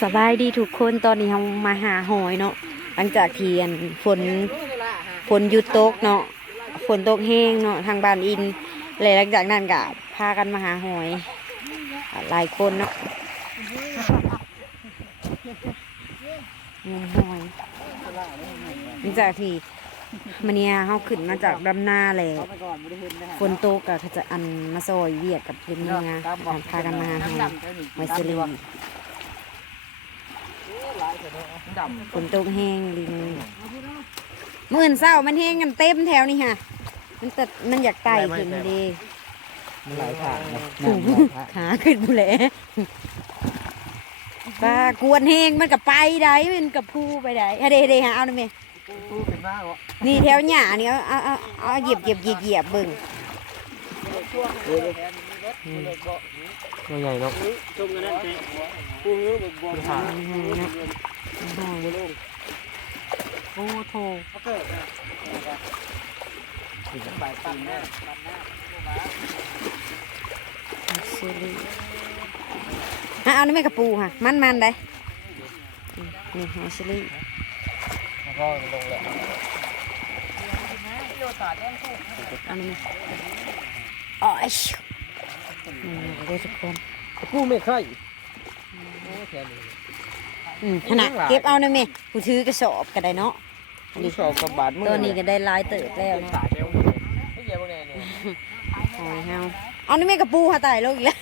สบายดีทุกคนตอนนี้เรามาหาหอยเนาะหลังจากเที่อันฝนฝนหยุดตกเนาะฝนตกแห้งเนาะทางบ้านอินเลยหลังจากนั้นก็พากันมาหาหอยหลายคนเนาะงมหอยหลังจากที่ มันเนี่ยเขาขึ้นมาจากดำนาแล้วฝนตกก็เขาจะอันมาซอยเวียดกับเพื่อนเมียพากันมาหาหอยหอยเสลีฝนตกแห้งลิงมื่นเศร้ามันแห้งกันเต็มแถวนี่ค่ะมันตัดมันอยากไต่ขึ้นดีหลายทางนะถูขาขึ้นบุแหละปลากวนแห้งมันกับไปได้มันกับพูไปได้ฮะเดเดหาเอาหน่อยไหม พูดเป็นมากวะนี่แถวหญ้านี่เอาเอาเอาเอาเหยียบเหยียบเหยียบเหยียบเบิ่งตัวใหญ่เนาะหอยเนาะหอยโอ้โถซิลิฮะเอาหน่อยไหมกระปูค่ะ มันมันได้อืมนี่หอยซิลิแล้ว ก็ลงแหละเอาหน่อยไหมอ๋อไอ้ชิวนี่เด้อทุกคนกูไม่ค่อยอืมขนาดเก็บเอาหน่อยไหมกูถือกระสอบก็ได้เนาะอันนี้ชอบกับบาดมือตัวนี้ก็ได้ลายเติบแล้วเนาะขาเร็วไม่เกี่ยวกับเนี่ยหอยเฮาเอานี่แม่กระปูหาตายโลกอีกแล้ว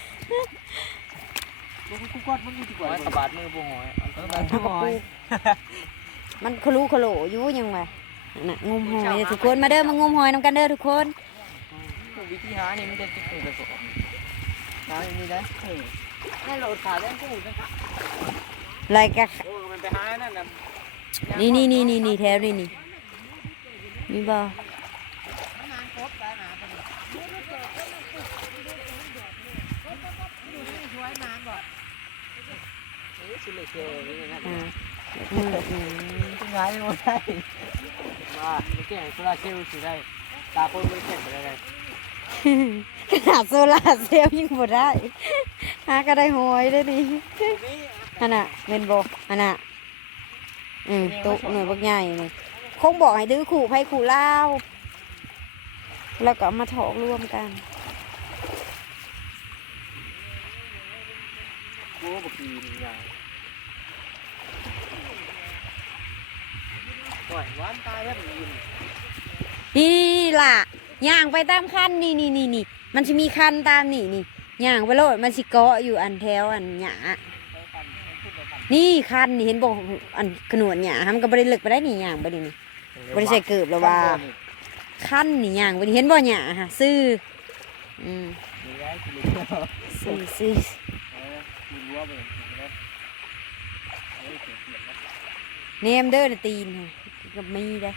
กูกอดมึงดีกว่ากับบาดมือบุ้งหอยอันนั้นเอากระปู มันคลุขโหลอยู่ยังไงน่ะงมหอยเด้อทุกคนมาเด้อมางมหอยนำกันเด้อทุกคนวิธีหานี่มันจะติดตัวกระสอบหาอย่างนี้ได้ให้โหลดขาเล่นกูนะครับไรกะโอ้มันไปหานั่นน่ะนี่นี่นี่นี่นี่แถวนี่นี่นี่บ่ชิลเชียวนี่นะอ่า มืออืมง่ายไม่ได้มาไม่แก่โซลาเซลล์สิได้ตาคนไม่แก่ไปได้ขนาดโซลาเซลล์ยังบ่ได้หาก็ได้หอยได้อนี่อันน่ะเมนโบอันน่ะอืมตุกหน่วยบักใหญ่นี่คงบอกให้ดื้อขู่ไผขู่เล่าแล้วก็เอามาถอกร่วมกันโอ้กับปีนอย่าง ปล่อยวันตายแล้วมันยินนี่ล่ะย่างไปตามคันนี่นี่นี่นี่มันจะมีคันตามนี่นี่ย่างไปโลดมันสิเกาะอยู่อันแถวอันหยานี่คันนี่เห็นบอกอันขนวนหยาทำก็บริเลึกไปได้นี่ย่างไปนี่นี่บริใส่เกือบแล้วว่าคันนี่ย่างไปเห็นบ่หยาฮะซื้ออืมซื้อซื้อเนมเดอน่ะตีนค่ะ ก็มีได้อ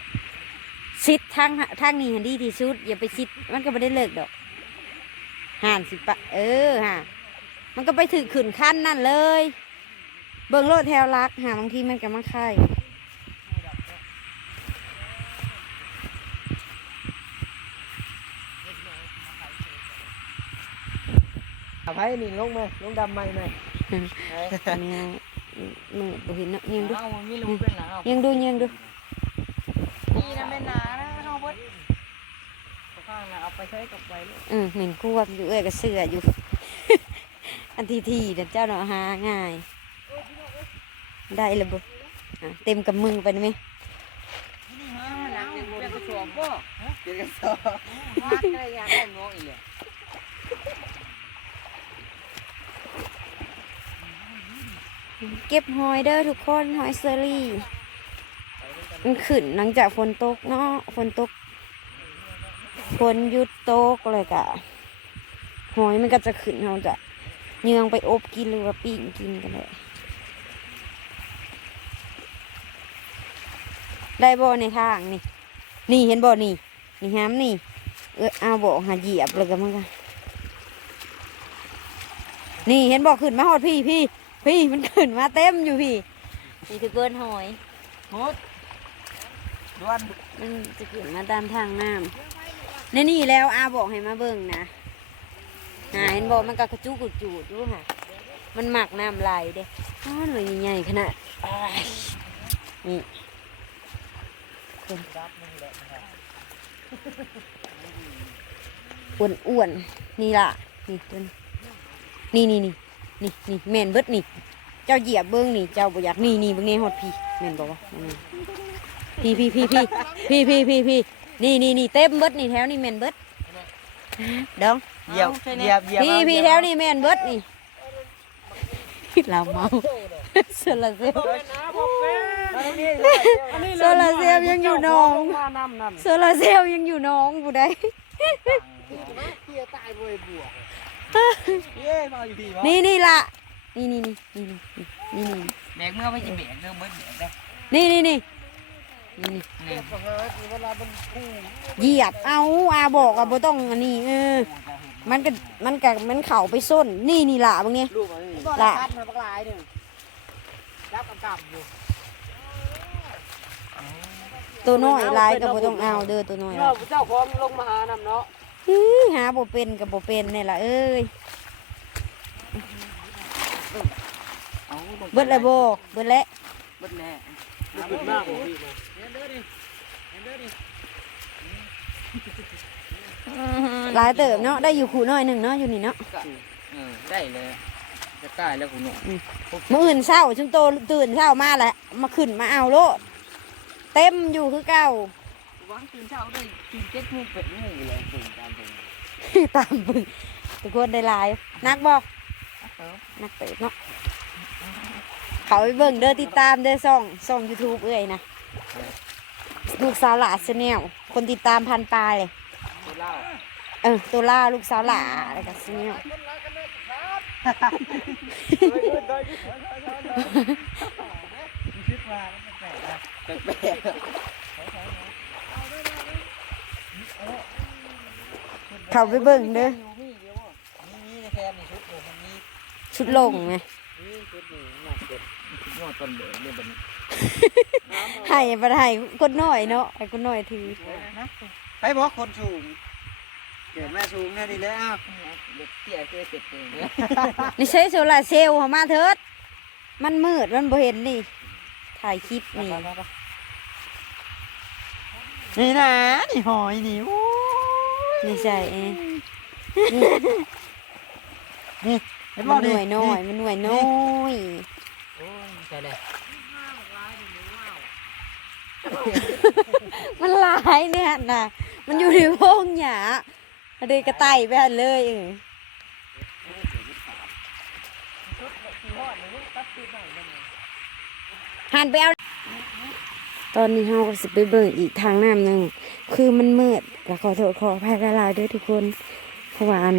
ซิดทางทางนี้หันดีที่สุดอย่าไปซิดมันก็ไม่ได้เลิกดอกห่านสิปะ เออฮะมันก็ไปถึงขืนขั้นนั่นเลย เบิ่งโลดแถวรักหาบางทีมันก็มาไข่อภัยนี่ลงไหมลงดำไหมไหมอันนี้มือบ่เห็นเนาะยังดูเอาไม่รู้เป็นหนายังดูยังดู นี่นะเป็นหนานะเอาเบิดข้างนะเอาไปใช้กับไปลูกเออเหม็นกวบอยู่เอ้ยก็เสืออยู่ อันทีทีเดี๋ยวเจ้าเนาะหาง่าย ได้เลยบุอะเต็มกับมือไปนะไหมนี่ฮะหลังเป็นกระสอบก็เป็นกระสอบมากเลยอย่างนั้นงงอีกเลยเก็บหอยเด้อทุกคนหอยเซอรี่ มันขึ้นหลังจากฝนตกเนาะฝนตกฝนหยุดตกเลยกะหอยมันก็จะขึ้นเราจะเยืองไปอบกินหรือว่าปิ้งกินกันเลยได้บ่ในทางนี่ นี่เห็นบ่นี่ นี่ห้ามนี่ เออเอาบ่หาเหยียบเลยกันมั้งกันนี่เห็นบ่ขึ้นมาหอดพี่พี่ พี่มันขึ้นมาเต็มอยู่พี่ นี่คือเกินหอยหมด วนมันจะขึ้นมาตามทางน้ำในนี่แล้วอาบอกให้มาเบิ่งนะหาเห็นบอกมันก็กระจุกกระจูดอยู่ค่ะ มันหมักน้ำลายเด้อ้าวหน่วยใหญ่ขนาดอ้ายนี่อ้วนอ้วนนี่ล่ะ นี่ตัวนี้นี่นี่นี่นี่นี่แม่นเบิดนี่ เจ้าเหยียบเบิ้งนี่ เจ้าบ่อยากนี่นี่เบิ้งนี่ฮอดพี่แม่นบอกว่า พี่พี่พี่พี่พี่พี่พี่พี่นี่นี่นี่เต็มเบิดนี่แถวนี่แม่นเบิดดองเหยียบเหยียบเหยียบพี่พี่แถวนี่แม่นเบิดนี่เราเมาโซลาเซลล์โซลาเซลล์ยังอยู่หน้องโซลาเซลล์ยังอยู่หน้องผู้ใดเย้มาอยู่พี่วะนี่นี่ล่ะนี่นี่นี่นี่นี่นี่แบกเมื่อไม่จะแบกเริ่มเบิดแบกได้นี่นี่นี่ นี่นี่นี่เหยียบเอาอาบอกอะบ่ต้องอันนี้เออ มันก็มันก็มันเข่าไปส้น นี่นี่ล่ะบางเนี้ยลูกมันนี่ล่ะคัดมาปลายหนึ่งจับกับอยู่ตัวน้อยลายก็บ่ต้องเอาเด้อตัวน้อยเนาะเจ้าของลงมาหานำเนาะอื้อหาบ่เป็นกับบ่เป็นนี่ล่ะเอ้ยเบิดแล้วบ่เบิดแล้วเบิดแล้วเบิดมากพี่นะ หลายเติบเนาะได้อยู่ขู่น้อยหนึงเนาะอยู่นี่เนาะเออได้เลยจะใกล้แล้วคุณหนุ่มมื้ออื่นเช้าจึงโตตื่นเช้ามาแหละมาขึ้นมาเอาโลดเต็มอยู่คือเก่าวางตื่นเช้าได้ตื่นเจ็ดโมงเป็ดโมงเลยตื่นตามตื่นตามบึงทุกคนได้หลายนักบ่เออนักเตะเนาะเขาไปเบิ่งเด้อติดตามเด้อซ่องซ่องยูทูบเอ้ยนะ ลูกสาวหลาชแนลคนติดตามพันปลายเลยเล่าเออตัวล่าลูกสาวหลาอะไรกับชแนลแปลกเขาไปเบิ่งเด้อมีเดียวมีมีในแคมมีชุดโอ้มันมีชุดลงไงนี่ชุดนี่หนักเกินยอดต้นเดือดเนี่ยแบบนี้ ให้บ่ได้คนน้อยเนาะให้คนน้อยถือไปบอกคนสูงเกิดแม่สูงเนี่ยดีเลยอ้าวเด็กเตี้ยเตี้ยเจ็บเองนี่ใช้โซลาร์เซลล์เข้ามาเถิด มันมืดมันบ่เห็นนี่ ถ่ายคลิปนี่ นี่นะนี่หอยนี่โอ้นี่ใช่เองนี่เห็นมับ่นหนี่น่วยน้อยมันหน่วยน้อยโอ้ยใช่เลย มันหลายเนี่ยนะมันอยู่ในโพรงหญ้าเดกระไต่ไปหั่นเลยเออหันไปเอา ตอนนี้เราก็สิไปเบิ่งอีกทางน้ำหนึ่งคือมันมืดก็ขอโทษขออภัยละลายด้วยทุกคน เพราะว่าอัน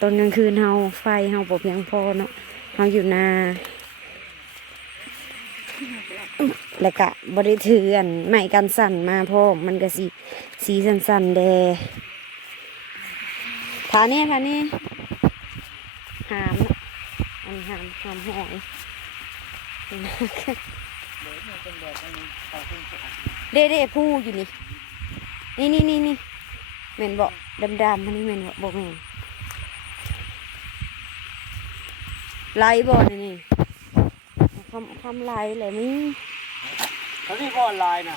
ตอนกลางคืนเฮาไฟเฮาบ่เพียงพอเนาะเฮาอยู่นา แล้วก็บริถืออันไม้กันสั่นมาพร้อมันก็สีสีสันๆแดทานี่ทานี่หามอันหามหามหอยเด้เด้ผู้อยู่นี่นี่นี่นี่นี่แม่นบอกดำๆมันนี่แม่นบอกบอกแม่นไล่บ่นี่นี่ำคำไล่เลยมึงเขาที่ก็ออนไลน์นะ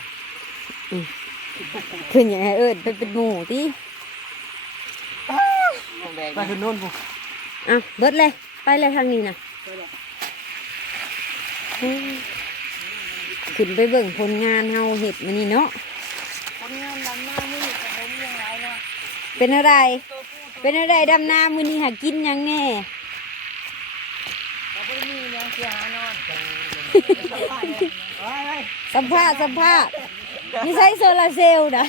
คืออย่างไรเอิญเป็นเป็นหมูที่มาขึ้นนู่นปุ๊อะเบิดเลย ไปเลยทางนี้นะอืมขึ้นไปเบิ่งผลงานเฮาเห็ดมันนี่เนาะคนงานดำหน้ามืดแต่ผมยังไรนะเป็นอะไรเป็นอะไรดำนามือนี้หากินหยังแน่ เราไม่มียังเสียหานอนไปไป สัมภาษณ์สัมภาษณ์นี่ใช้โซลาร์เซลล์นะ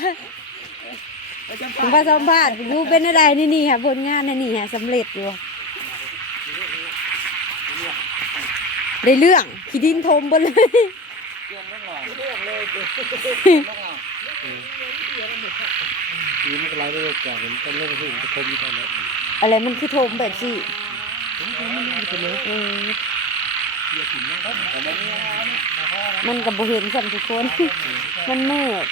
ไปจำสัมภาษณ์สัมภาษณ์ดูเป็นอะไรนี่นี่ค่ะผลงานนี่นี่ค่ะสำเร็จอยู่ได้เรื่องขี้ดินทมบนเลยเรื่องเรื่องหน่อยเรื่องเลยเรื่องเอานี่มันก็ไล่ไปจากมันเป็นเรื่องที่มันคมกันแล้วอะไรมันคือทมแบบสิเออ มันกับบเห็นสัมทุกคน มันมืด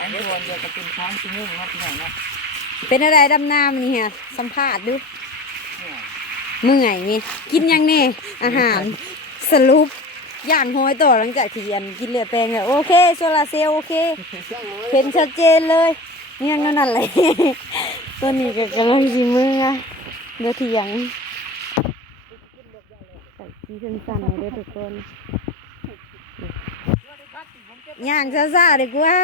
อันส่วนเดียวจะเป็นช้างชิ้นนึงนะพี่น้องนะเป็นอะไรดำน้ำนี่ฮะสัมภาษณ์ดูเนี่ยเมื่อยนี่กินยังเนี่อาหารสรุปย่างห้อยต่อหลังจากที่อันกินเหลือแปลงแล้วโอเคโซลาร์เซลโอเคเห็นชัดเจนเลยเนี่ยนั่นอะไรตัวนี้ก็กำลังชิมืออะเดือเถียง ที่สั้นๆเลยเด้อทุกคนย่างซ่าๆดีกว่า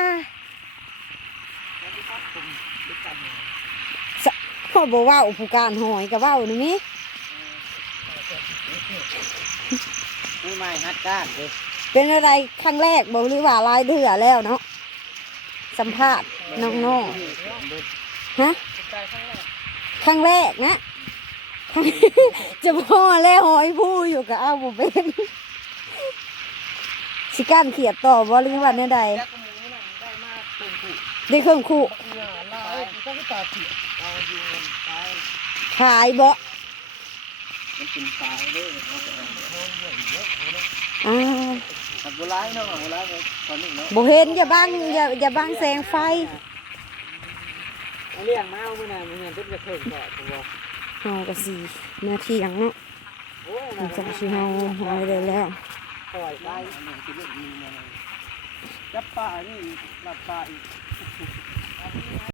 สะพ่อบอกว่าอุปการหอยกับว่าวนี่มิมือใหม่ฮัดก้านเลยเป็นอะไรครั้งแรกบอกหรือว่าหลายเดือแล้วเนาะสัมภาษณ์น้องๆฮะครั้งแรกนะ จะพ่อแล้วหอยผู้อยู่กับเอาบุเป็นสิก้านเขียดต่อบ่หรือว่าแนวใดแล้วก็มือนี่ได้เป็นผู้ได้เครื่องคู่หายต้องตาเขียเอายบ่มันเป็นตายเด้อเอาไปเอาอ้าวหักบัวร้ายเนาะบัวร้ายเลยตอนนี้เนาะบ่เห็นอย่าบังอย่าอย่าบังแสงไฟเลี้ยงมาเอามื่อน่ะมื่อน่ะเป็นกระเทิงก่อนตัว เฮาก็สีเมื่อเที่ยงเนาะโอ้ยหลังจากที่เฮาหอยได้แล้วปล่อยไปจับปลานี่หลับปลาอีก